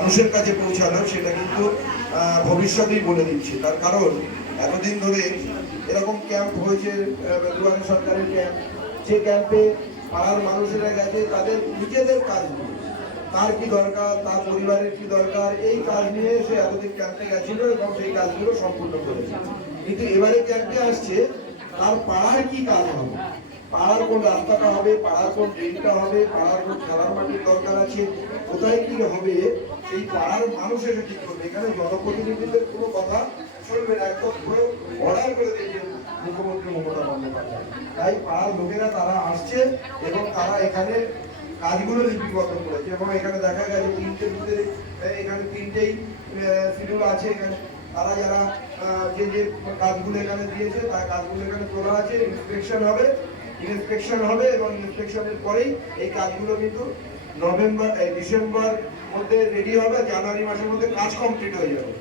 মানুষের কাছে পৌঁছানো সেটা কিন্তু ভবিষ্যতেই বলে দিচ্ছে। তার কারণ এতদিন ধরে এরকম ক্যাম্প হয়েছে, দুয়ারে সরকারের ক্যাম্প, যে ক্যাম্পে পাড়ার মানুষেরা গেছে তাদের নিজেদের কাজ নিয়ে, তার কি দরকার, তার পরিবারের কি দরকার, এই কাজ নিয়ে সে এতদিন ক্যাম্পে গেছিল এবং সেই কাজগুলো সম্পূর্ণ করেছে। কিন্তু এবারে ক্যাম্পে আসছে তার পাড়ার কি কাজ হবে, পাড়ার কোন রাস্তাটা হবে, পাড়ার কোন ড্রেনটা হবে, পাড়ার কোন খেলার মাটির দরকার আছে, কোথায় কি হবে, সেই পাড়ার মানুষ এসে ঠিক করবে। এখানে জনপ্রতিনিধিদের কোনো কথা চলবে না, একদম পুরো অর্ডার করে দিয়েছে মুখ্যমন্ত্রী মমতা বন্দ্যোপাধ্যায়। তাই পাড়ার লোকেরা তারা আসছে এবং তারা এখানে কাজগুলো লিপিবদ্ধ করেছে এবং এখানে দেখা গেছে এখানে তিনটেই শিডিউল আছে। এখানে তারা যারা যে যে কাজগুলো এখানে দিয়েছে তার কাজগুলো এখানে তোলা আছে, ইন্সপেকশন হবে এবং ইন্সপেকশনের পরেই এই কাজগুলো কিন্তু ডিসেম্বর মধ্যে রেডি হবে, জানুয়ারি মাসের মধ্যে কাজ কমপ্লিট হয়ে যাবে।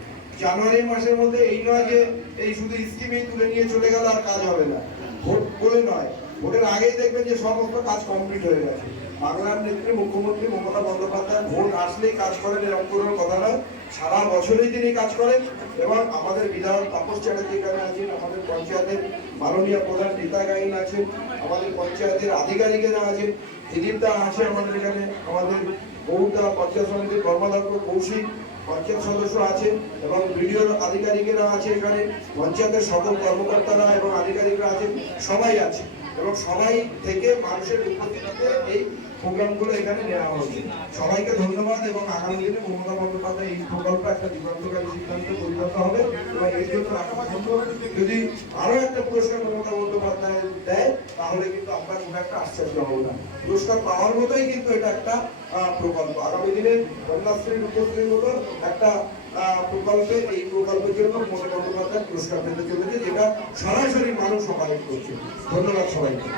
জানুয়ারি মাসের মধ্যে এই নয় যে এই শুধু স্কিমেই তুলে নিয়ে চলে গেল আর কাজ হবে না, ভোট বলে নয়, ভোটের আগেই দেখবেন যে সমস্ত কাজ কমপ্লিট হয়ে গেছে। বাংলার নেত্রী মুখ্যমন্ত্রী মমতা বন্দ্যোপাধ্যায় ভোট আসলেই কাজ করেন এরকম কোনো কথা নয়, সারা বছরই তিনি কাজ করেন। এবং আমাদের বিধায়ক তাপস চ্যাটার্জি এখানে আছেন, আমাদের পঞ্চায়েতের মাননীয় প্রধান রীতা গাইন আছেন, আমাদের পঞ্চায়েতের আধিকারিকেরা আছেন, দিলীপদা আছে আমাদের এখানে, আমাদের বৌদা পঞ্চায়েত সমিতির কর্মাধ্যক্ষ কৌশিক পঞ্চায়েত সদস্য আছে এবং বিডিওর আধিকারিকেরা আছে, এখানে পঞ্চায়েতের সকল কর্মকর্তারা এবং আধিকারিকরা আছেন, সবাই আছে এবং সবাই থেকে মানুষের উপস্থিতিতে এই প্রোগ্রামগুলো এখানে নেওয়া হচ্ছে। সবাইকে ধন্যবাদ এবং আগামী দিনে মমতা বন্দ্যোপাধ্যায় এই প্রকল্প একটা যুগান্তকারী সিদ্ধান্ত পরিণত হবে এবং এর জন্য যদি আরো একটা পুরস্কার মমতা বন্দ্যোপাধ্যায় দেয় তাহলে কিন্তু আমরা খুব একটা আশ্চর্য হবো না। পুরস্কার পাওয়ার মতোই কিন্তু এটা একটা প্রকল্প। আগামী দিনে কন্যাশ্রী রূপশ্রীর মতো একটা প্রকল্পে এই প্রকল্পের জন্য মমতা বন্দ্যোপাধ্যায় পুরস্কার পেতে চলেছে, যেটা সরাসরি মানুষ সমাবেশ করছে। ধন্যবাদ সবাইকে।